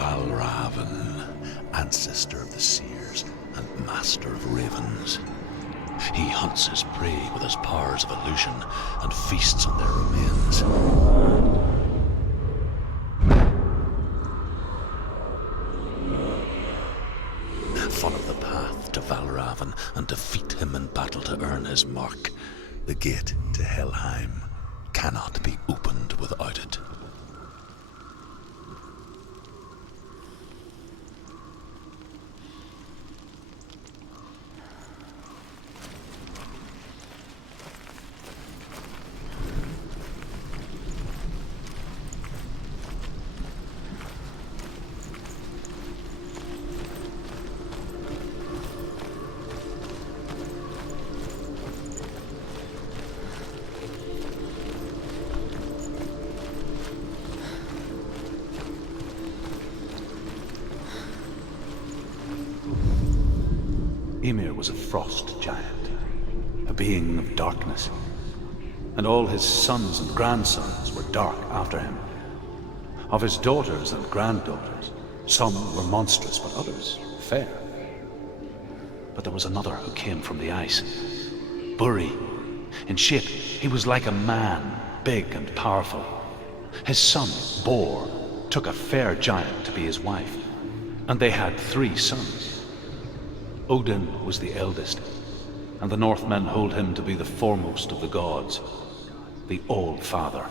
Valravan, ancestor of the seers and master of ravens. He hunts his prey with his powers of illusion and feasts on their remains. Follow the path to Valravan and defeat him in battle to earn his mark. The gate to Helheim cannot be opened without it. Ymir was a frost giant, a being of darkness, and all his sons and grandsons were dark after him. Of his daughters and granddaughters, some were monstrous, but others fair. But there was another who came from the ice. Buri. In shape, he was like a man, big and powerful. His son, Bor, took a fair giant to be his wife, and they had 3 sons. Odin was the eldest, and the Northmen hold him to be the foremost of the gods, the All-Father.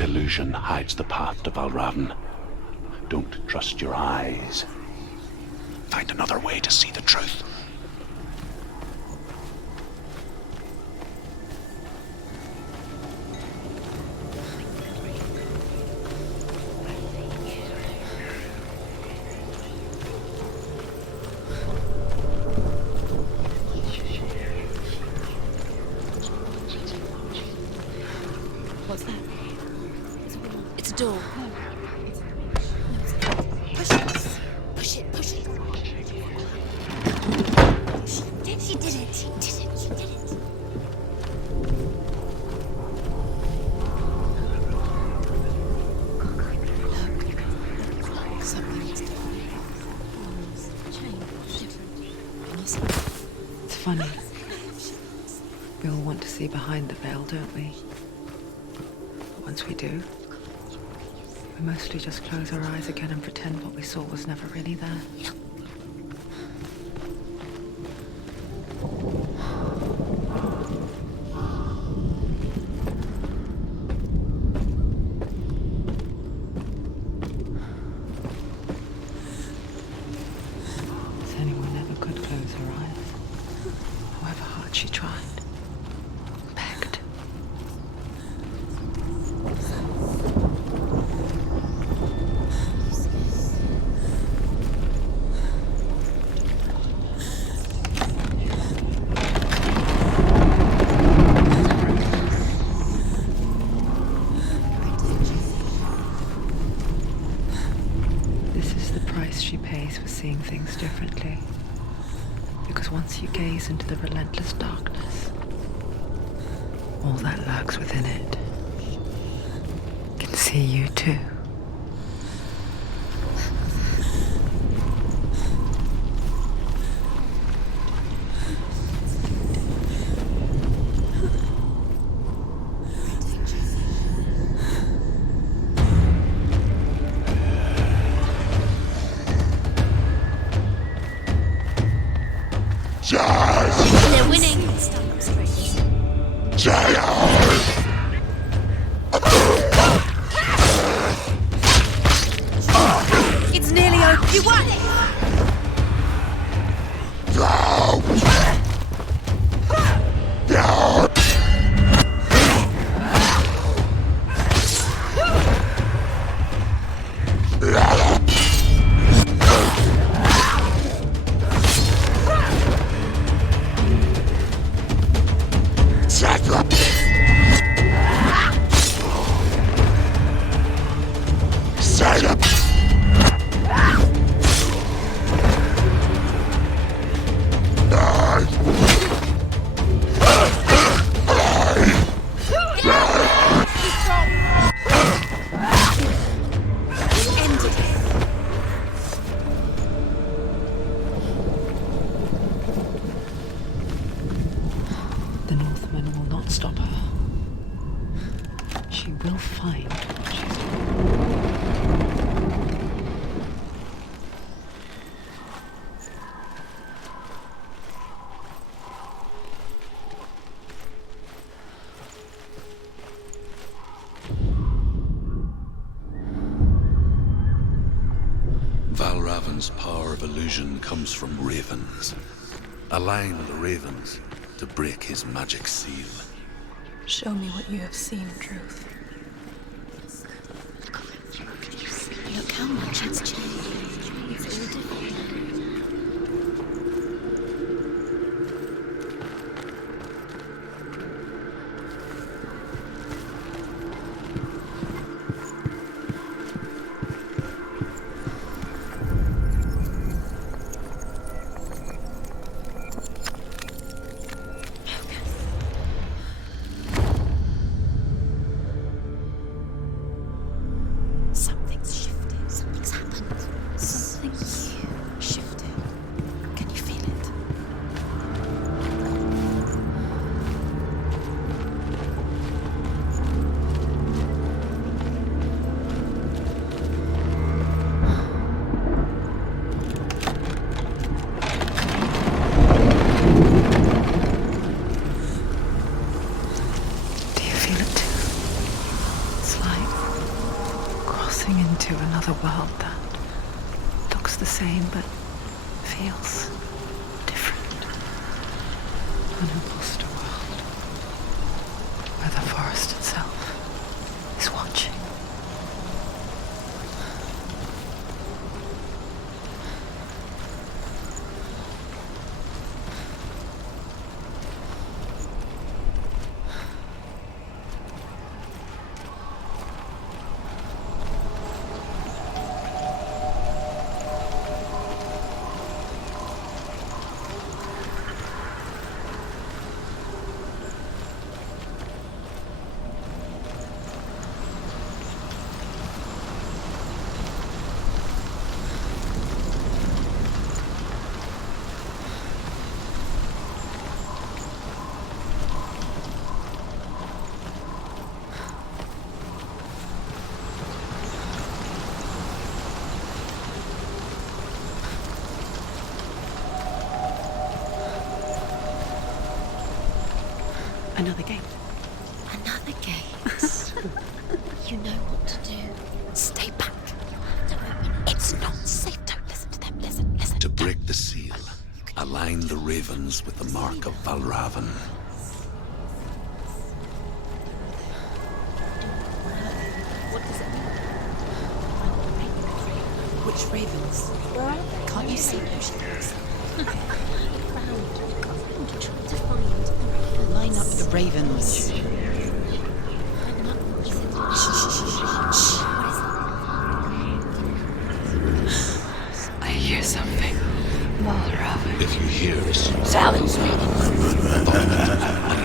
Illusion hides the path to Valravan. Don't trust your eyes. Find another way to see the truth. What's that? It's a door. Push it. Push it. Push it. She did it. She did it. She did it. Look. Something's different. It's funny. We all want to see behind the veil, don't we? Once we do, we mostly just close our eyes again and pretend what we saw was never really there. Senua never could close her eyes, however hard she tried. Begged. She pays for seeing things differently. Because once you gaze into the relentless darkness, all that lurks within it can see you too. They're winning. She will find what she's looking Valravan's power of illusion comes from ravens. Align the ravens to break his magic seal. Show me what you have seen, Truth. Look how much it's changed. It's all different. Something's shifted. Something's happened. Something you shifted. Can you feel it? Do you feel it too? It's like crossing into another world that looks the same but feels different. An imposter world where the forest itself is watching. Another gate. Another gate. You know what to do. Stay back. You have to open it. It's not safe. Don't listen to them. Listen. To break the seal, align the ravens with the mark of Valravan. What does it mean? Which ravens? Can't you see who she is? Line up the ravens. I hear something. Valravan. If you hear Silence me. it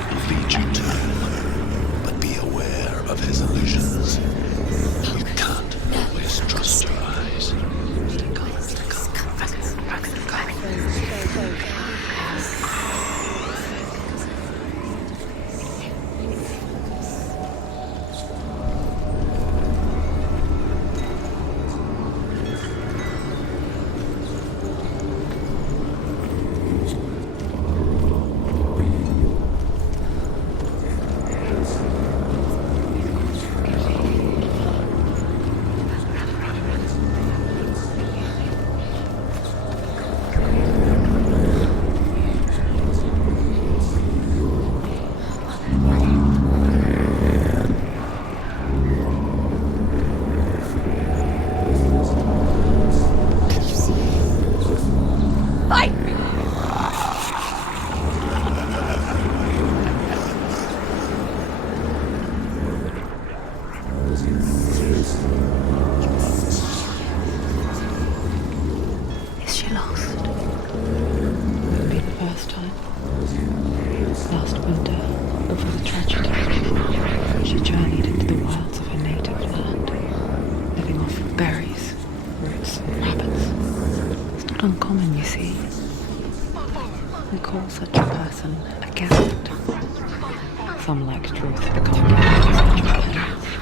will lead you to him. But be aware of his illusions. You can't always trust your eyes. Is she lost? Would be the first time. Last winter, before the tragedy, she journeyed into the wilds of her native land, living off berries, roots, and rabbits. It's not uncommon, you see. We call such a person a gallant. Some, like Truth, become such a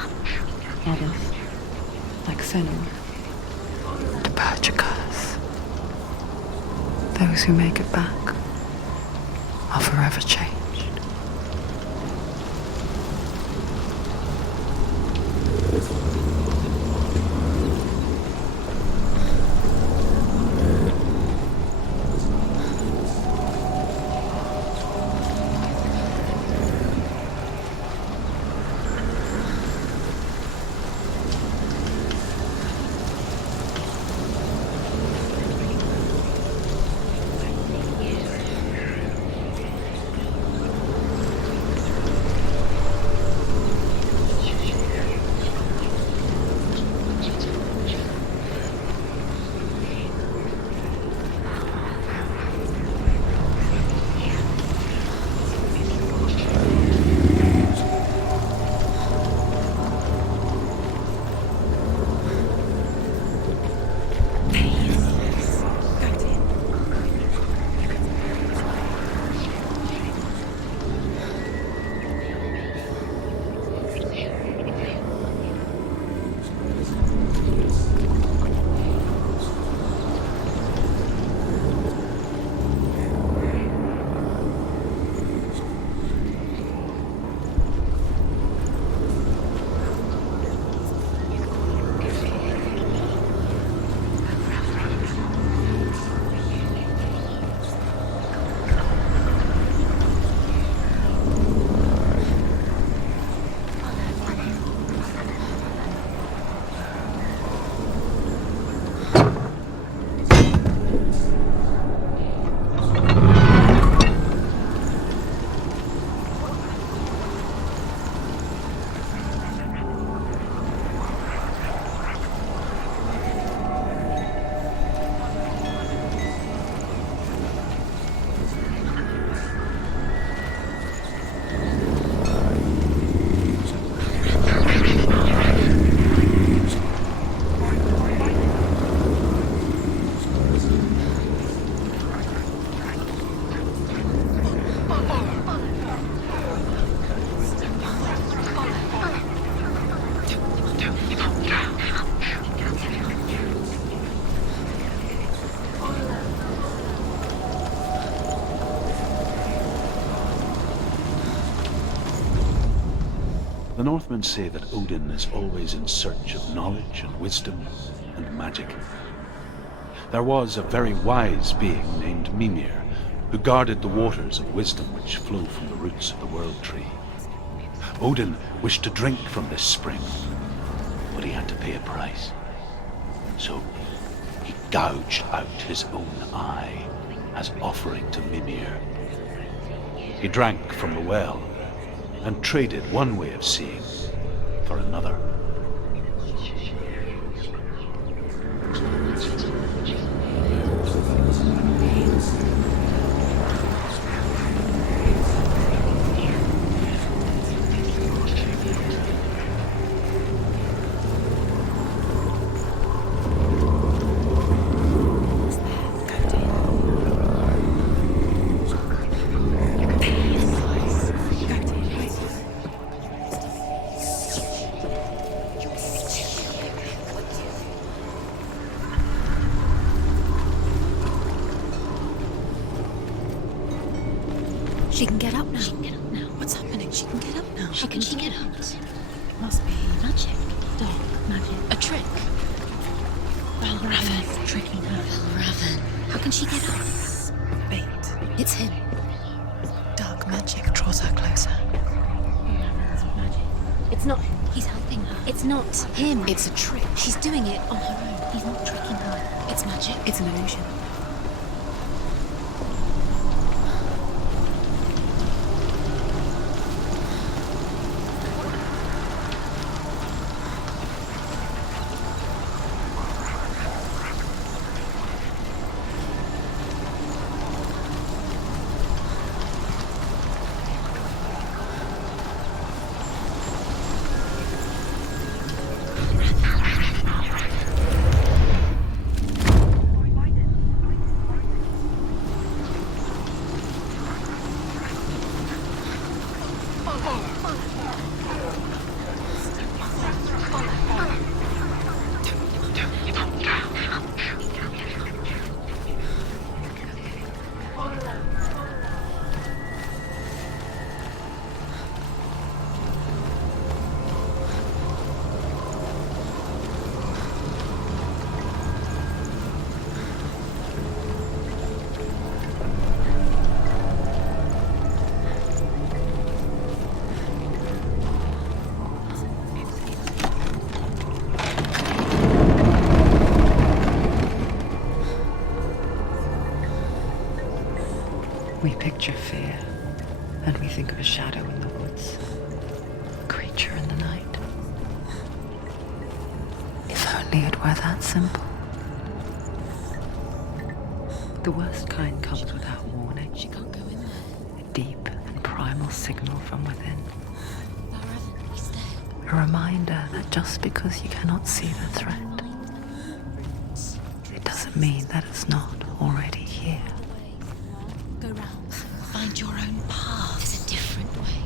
Senua. To purge a curse. Those who make it back are forever changed. The Northmen say that Odin is always in search of knowledge and wisdom and magic. There was a very wise being named Mimir, who guarded the waters of wisdom which flow from the roots of the World Tree. Odin wished to drink from this spring, but he had to pay a price. So he gouged out his own eye as offering to Mimir. He drank from the well and traded one way of seeing for another. She can get up now. She can get up now. What's happening? She can get up now. How can she get up? Must be magic. Dark magic. A trick. Raven. Tricking her. Raven. How can she get up? Bait. It's him. Dark magic draws her closer. It's not him. He's helping her. It's not him. It's a trick. She's doing it on her own. He's not tricking her. It's magic. It's an illusion. We picture fear, and we think of a shadow in the woods, a creature in the night. If only it were that simple. The worst kind comes without warning. She can't go in there. A deep and primal signal from within. Baravan, he's there. A reminder that just because you cannot see the threat, it doesn't mean that it's not already here. Go round. Find your own path. There's a different way.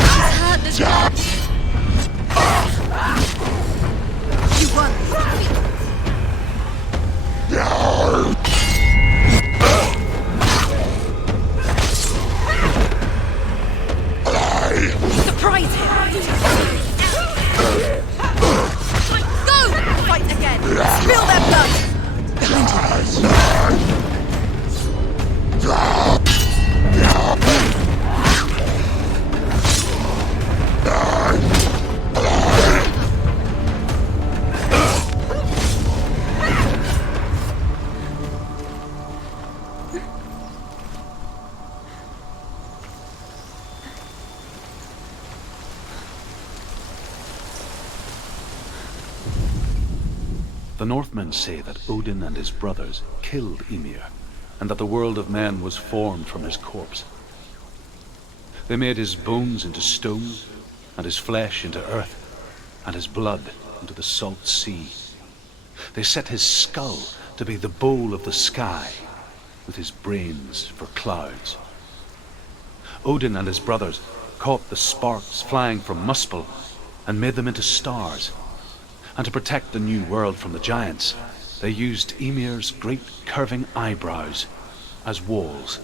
He's hurt this one. You won. Surprise him! Go! Fight again! Spill their blood! Behind him! The Northmen say that Odin and his brothers killed Ymir, and that the world of men was formed from his corpse. They made his bones into stone, and his flesh into earth, and his blood into the salt sea. They set his skull to be the bowl of the sky, with his brains for clouds. Odin and his brothers caught the sparks flying from Muspel and made them into stars. And to protect the new world from the giants, they used Ymir's great curving eyebrows as walls.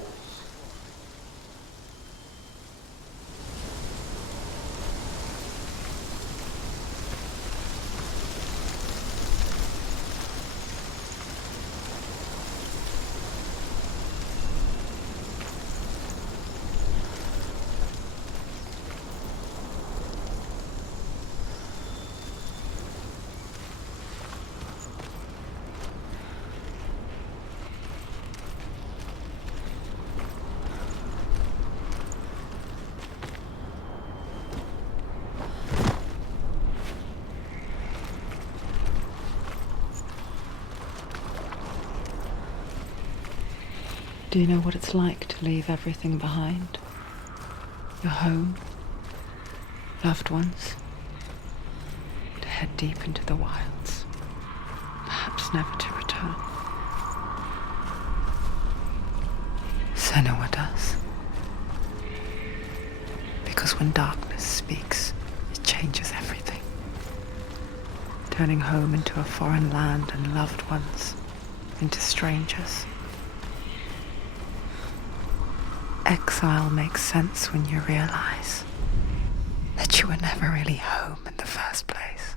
Do you know what it's like to leave everything behind? Your home, loved ones, to head deep into the wilds, perhaps never to return. Senua does. Because when darkness speaks, it changes everything, turning home into a foreign land and loved ones into strangers. Exile makes sense when you realize that you were never really home in the first place.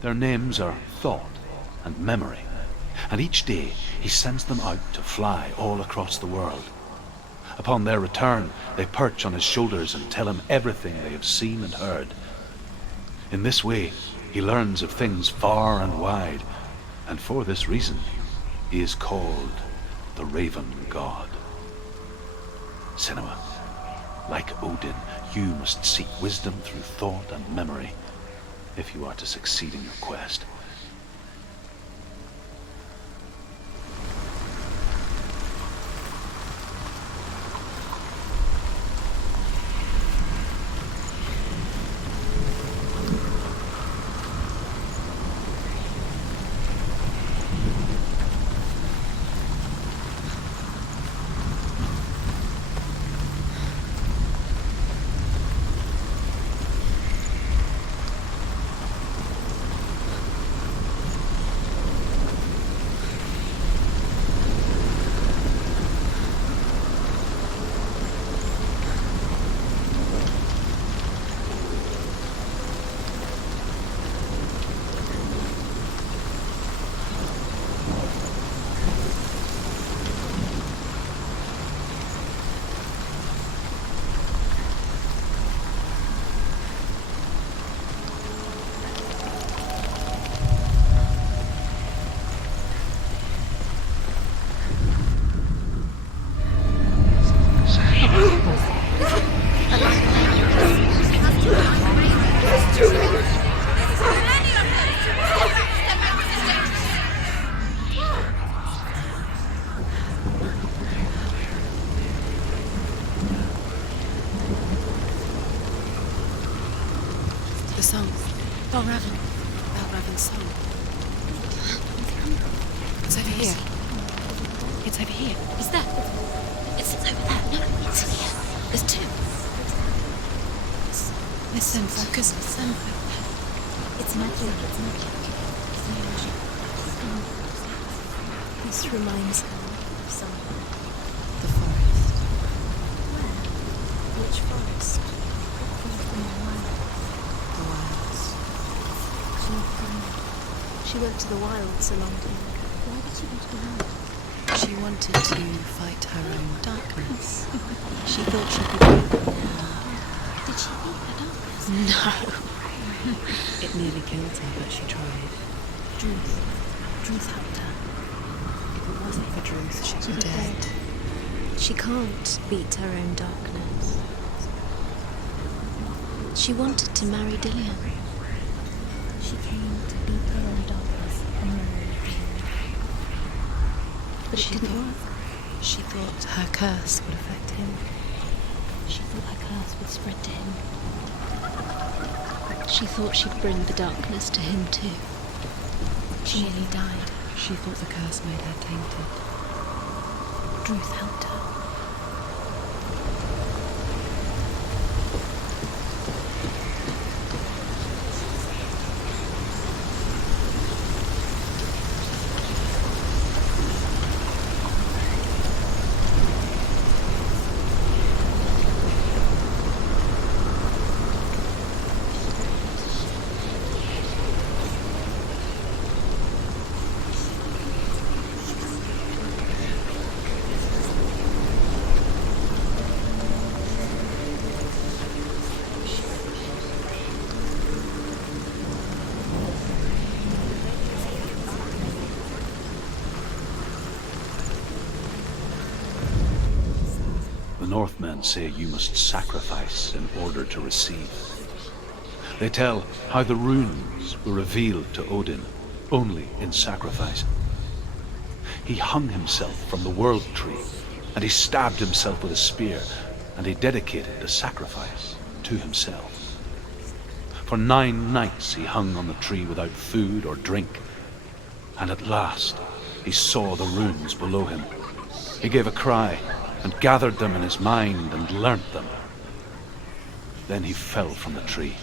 Their names are Thought and Memory, and each day he sends them out to fly all across the world. Upon their return, they perch on his shoulders and tell him everything they have seen and heard. In this way, he learns of things far and wide, and for this reason, he is called the Raven God. Senua, like Odin, you must seek wisdom through thought and memory if you are to succeed in your quest. Balravan's soul. It's over here. It's over here. Is that? It's over there. No, it's here. There's two. Listen, focus. Listen. It's not here. It's not here. This reminds her of something. The forest. Where? Which forest? The wilds. She went to the wilds a long time ago. Why did she go to the wilds? She wanted to fight her own darkness. She thought she could beat it. Did she beat the darkness? No. It nearly killed her, but she tried. Druth helped her. If it wasn't for Druth, she'd be dead. She can't beat her own darkness. She wanted to marry Dillian. She came to beat her own darkness and marry Dillian. But it didn't work. She thought her curse would affect him. She thought her curse would spread to him. She thought she'd bring the darkness to him too. She nearly died. She thought the curse made her tainted. Druth helped her. Northmen say you must sacrifice in order to receive. They tell how the runes were revealed to Odin only in sacrifice. He hung himself from the world tree, and he stabbed himself with a spear, and he dedicated the sacrifice to himself. For 9 nights he hung on the tree without food or drink, and at last he saw the runes below him. He gave a cry, and gathered them in his mind and learnt them. Then he fell from the tree.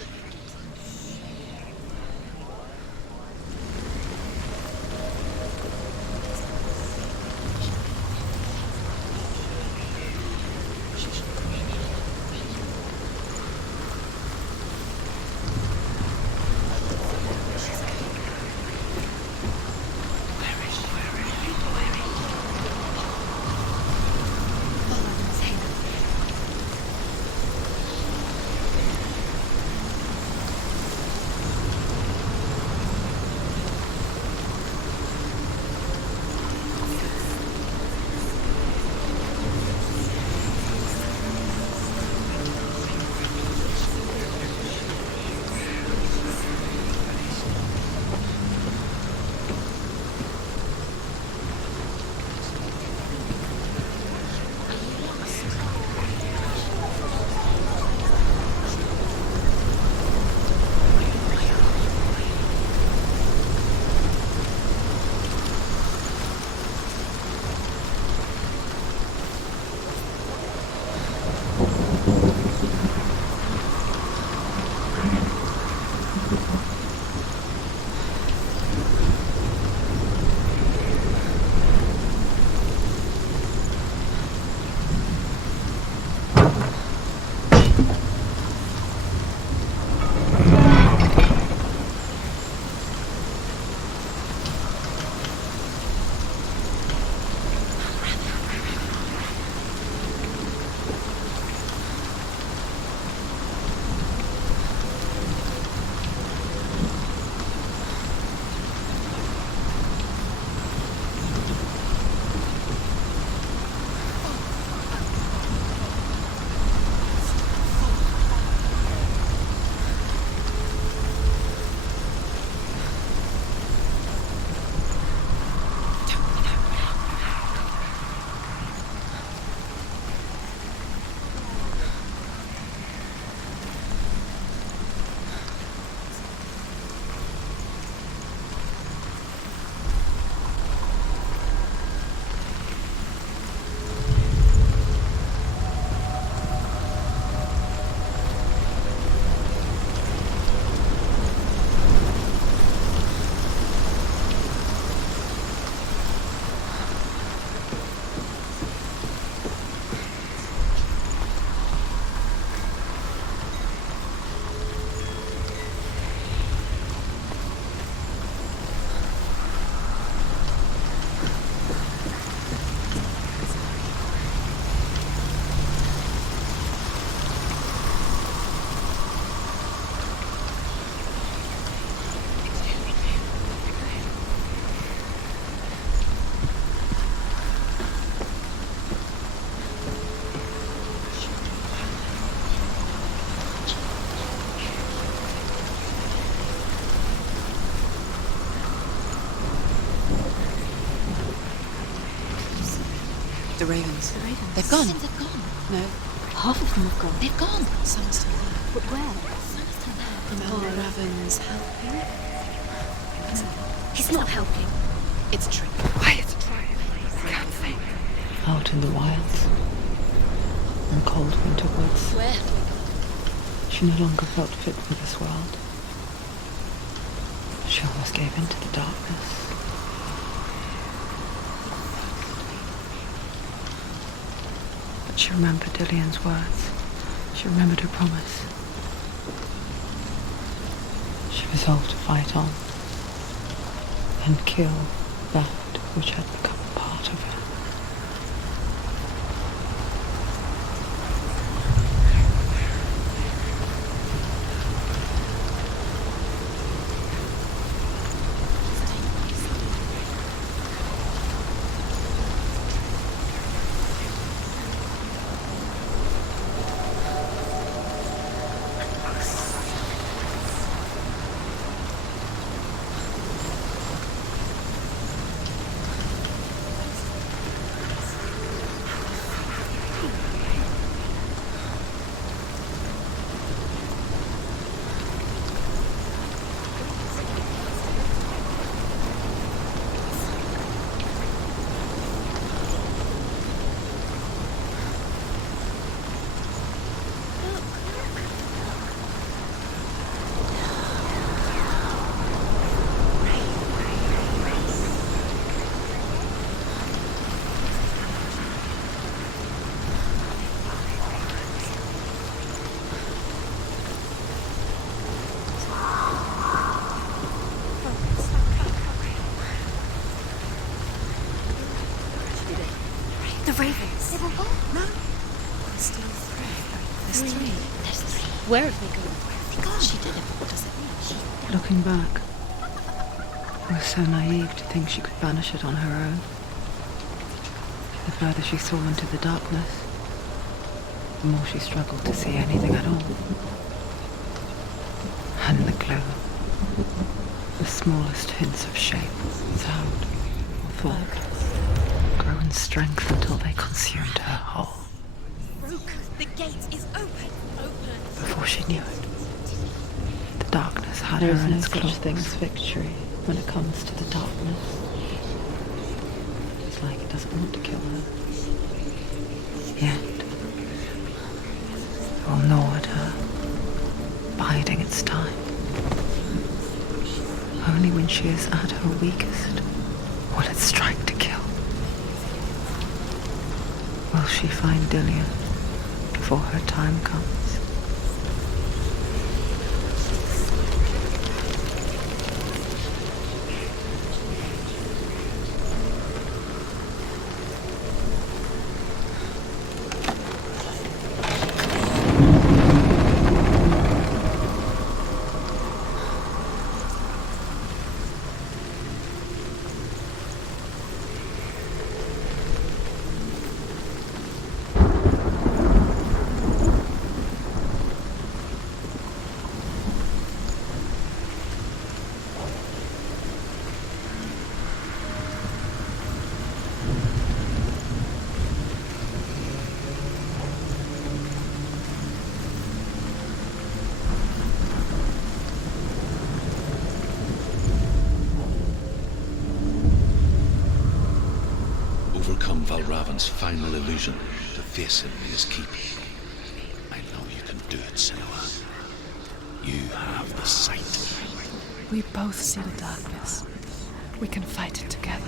The ravens. The ravens. They've gone. They've gone. No, Half of them have gone. they've gone. Some are still there. But where? Some are still there. Raven's helping. He's not helping. It's a trick. Quiet. Can't think. Out in the wilds. In cold winter woods. Where? She no longer felt fit for this world. She almost gave in to the darkness. But she remembered Dillian's words. She remembered her promise. She resolved to fight on and kill that which had become a part of her. The ravens. They've all gone. No. There's still three. There's three. There's three. Where have they gone? They gone. She did it. What does it mean? Looking back, I was so naive to think she could banish it on her own. The further she saw into the darkness, the more she struggled to see anything at all. And the gloom, the smallest hints of shape, sound, or thought, grow in strength until they consumed her whole. Broken. The gate is open. Open. Before she knew it, the darkness had There her is in no its such claws. thing as victory when it comes to the darkness. It's like it doesn't want to kill her. Yet, it will gnaw at her, biding its time. Only when she is at her weakest will it strike to kill. Will she find Dillian before her time comes? Overcome Valravan's final illusion to face him in his keep. I know you can do it, Senua. You have the sight. We both see the darkness. We can fight it together.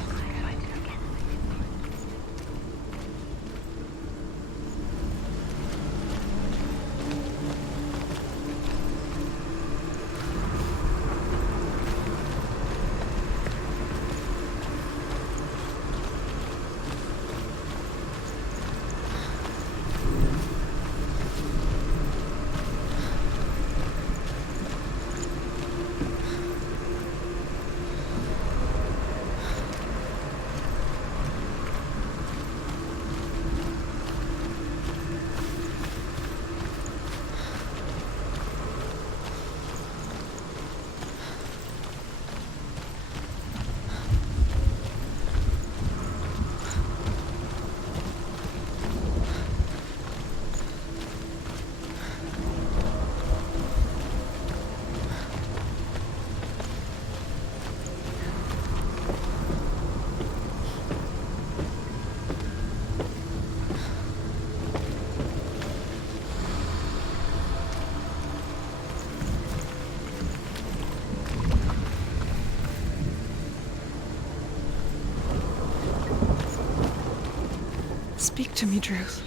Speak to me, Druth.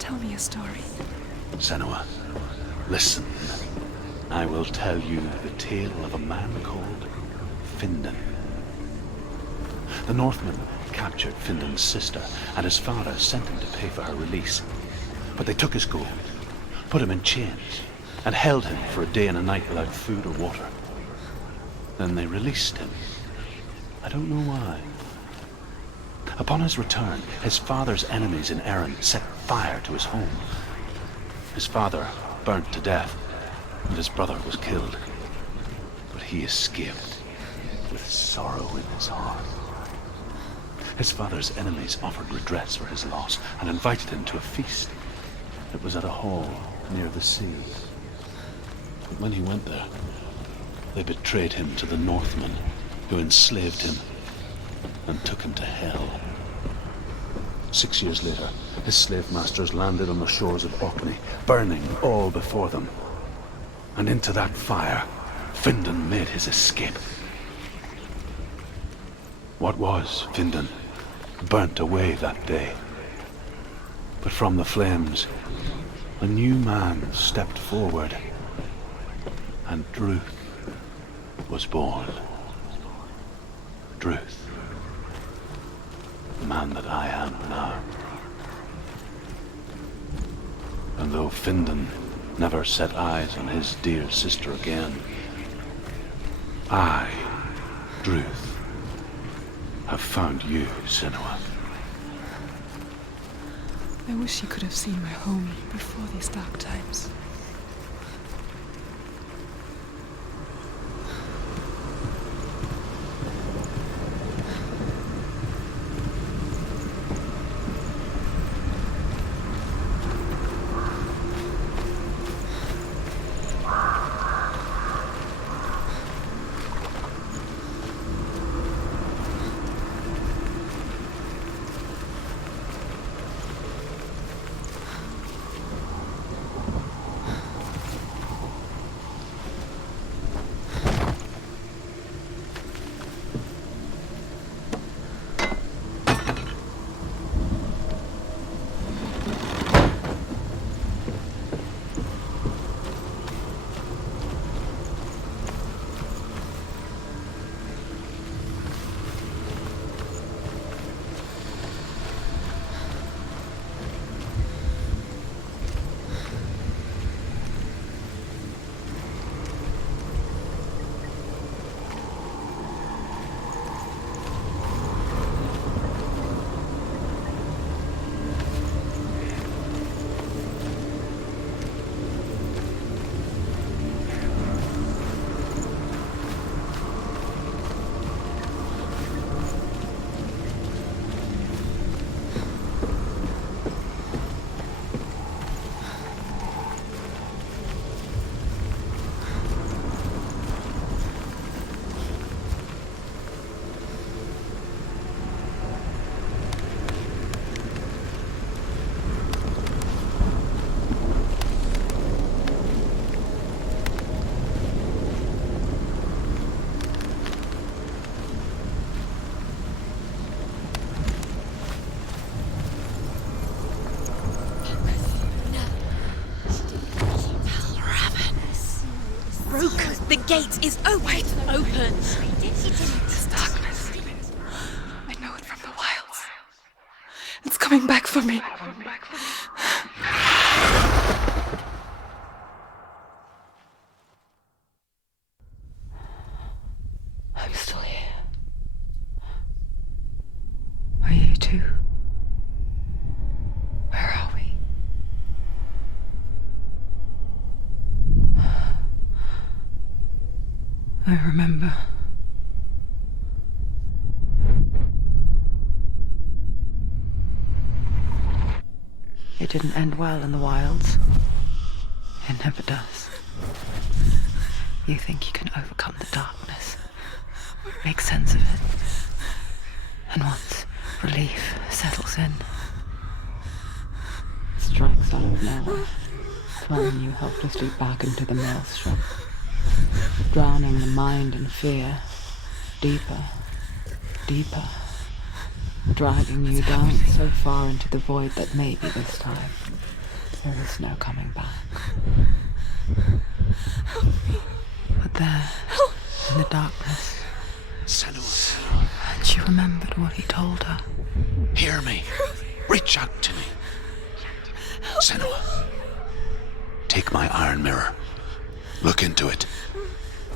Tell me a story. Senua, listen. I will tell you the tale of a man called Findan. The Northmen captured Findan's sister, and his father sent him to pay for her release. But they took his gold, put him in chains, and held him for a day and a night without food or water. Then they released him. I don't know why. Upon his return, his father's enemies in Erin set fire to his home. His father burnt to death, and his brother was killed. But he escaped with sorrow in his heart. His father's enemies offered redress for his loss and invited him to a feast. It was at a hall near the sea. But when he went there, they betrayed him to the Northmen, who enslaved him and took him to hell. 6 years later, his slave masters landed on the shores of Orkney, burning all before them. And into that fire, Findan made his escape. What was Findan burnt away that day. But from the flames, a new man stepped forward, and Druth was born. Druth, the man that I am now. And though Findan never set eyes on his dear sister again, I, Druth, have found you, Senua. I wish you could have seen my home before these dark times. The gate is open. Open. This darkness. I know it from the wilds. It's coming back for me. I'm still here. Are you too? Where are we? I remember. It didn't end well in the wilds. It never does. You think you can overcome the darkness, make sense of it, and once relief settles in, it strikes out of nowhere, throwing you helplessly back into the maelstrom, drowning the mind in fear, deeper, deeper, dragging you down so far into the void that maybe this time there is no coming back. But there, in the darkness, Senua, she remembered what he told her. hear me. Reach out to me. Senua, take my iron mirror. Look into it,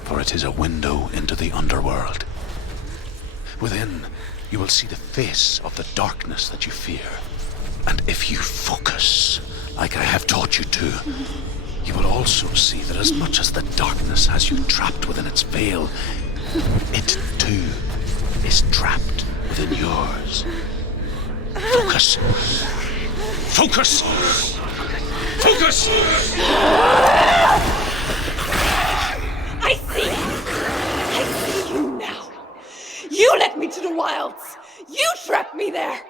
for it is a window into the underworld. Within, you will see the face of the darkness that you fear. And if you focus, like I have taught you to, you will also see that as much as the darkness has you trapped within its veil, it too is trapped within yours. Focus. Focus! Focus! I see you now. You led me to the wilds. You trapped me there.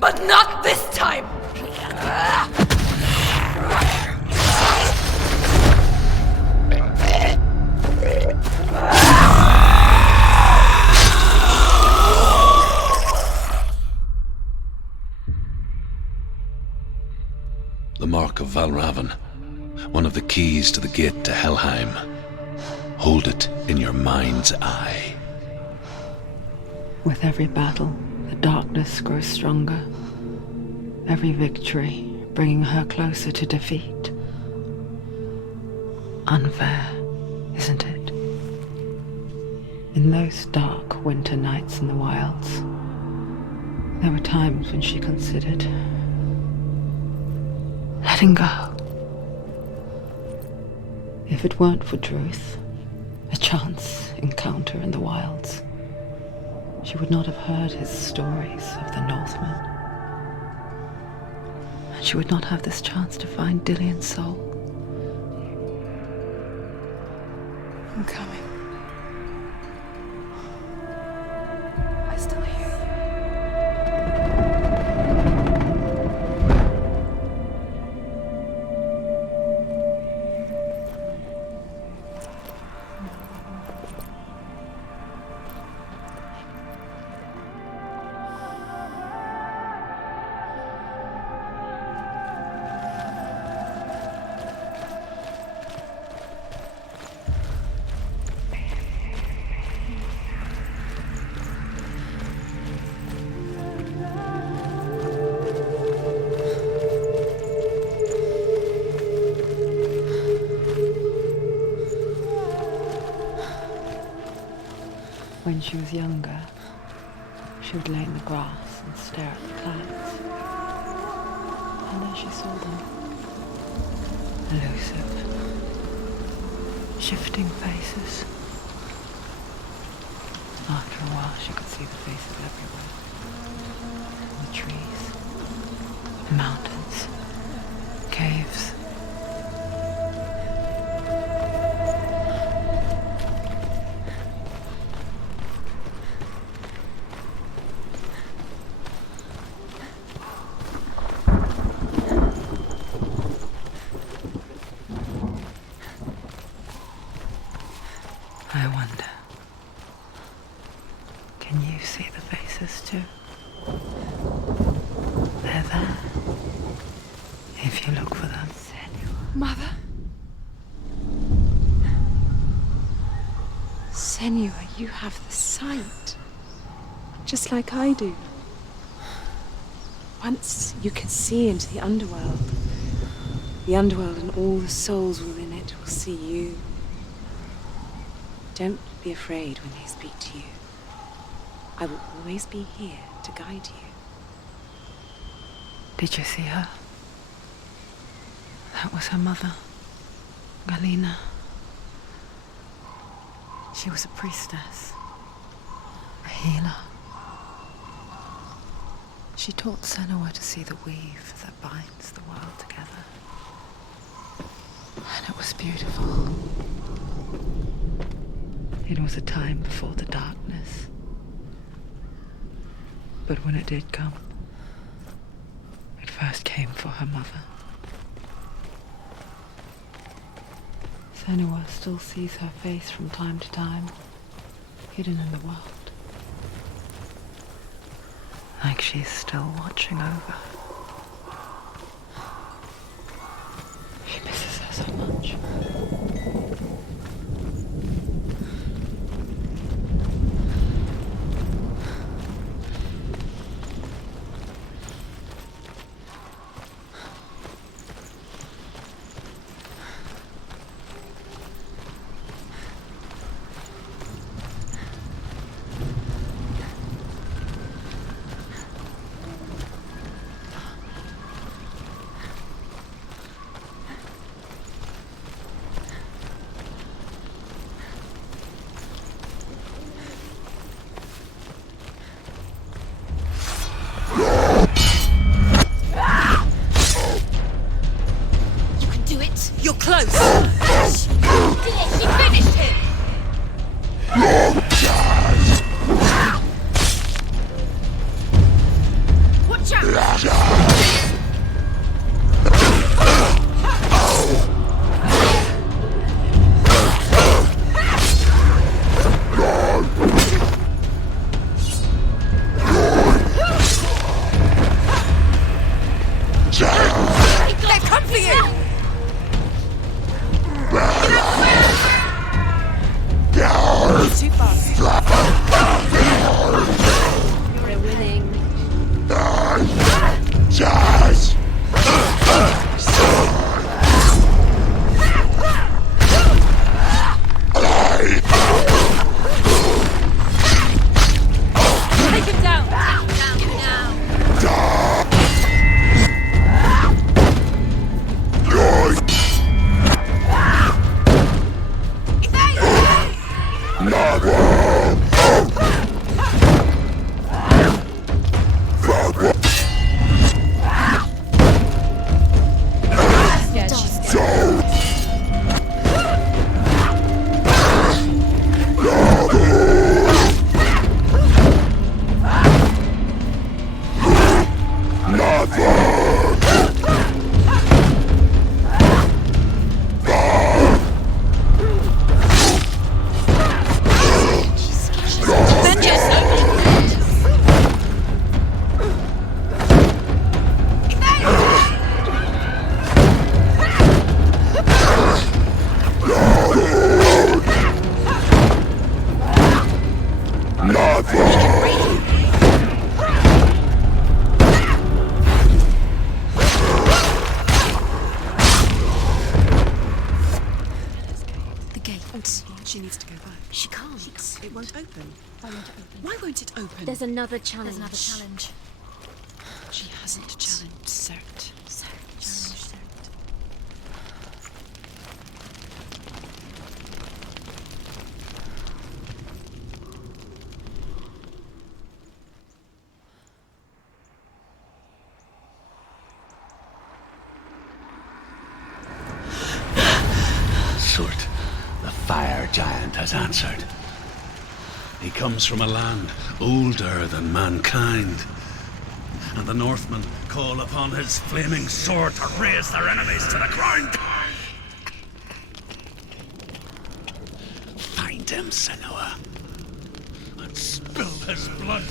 But not this time! The mark of Valravn, one of the keys to the gate to Helheim. Hold it in your mind's eye. With every battle, the darkness grows stronger. Every victory bringing her closer to defeat. Unfair, isn't it? In those dark winter nights in the wilds, there were times when she considered letting go. If it weren't for Druth, a chance encounter in the wilds, she would not have heard his stories of the Northmen. And she would not have this chance to find Dillion's soul. I'm coming. I still hear you. When she was younger, she would lay in the grass and stare at the clouds. And there she saw them. Elusive, shifting faces. After a while, she could see the faces everywhere. In the trees, mountains, caves. I wonder, can you see the faces too? They're there, if you look for them. Mother? Senua, you have the sight. Just like I do. Once you can see into the underworld and all the souls within it will see you. Don't be afraid when they speak to you. I will always be here to guide you. Did you see her? That was her mother, Galina. She was a priestess, a healer. She taught Senua to see the weave that binds the world together. And it was beautiful. It was a time before the darkness. But when it did come, it first came for her mother. Senua still sees her face from time to time, hidden in the world. Like she's still watching over her. She misses her so much. You're close! She finished him! Watch out! They've come for you! Too fast. You're winning. Take him down. The gate. She needs to go back. She can't. It won't open. Why won't it open? There's another challenge. She hasn't challenged Cert. Surt, the fire giant has answered. He comes from a land older than mankind, and the Northmen call upon his flaming sword to raze their enemies to the ground. Find him, Senua, and spill his blood.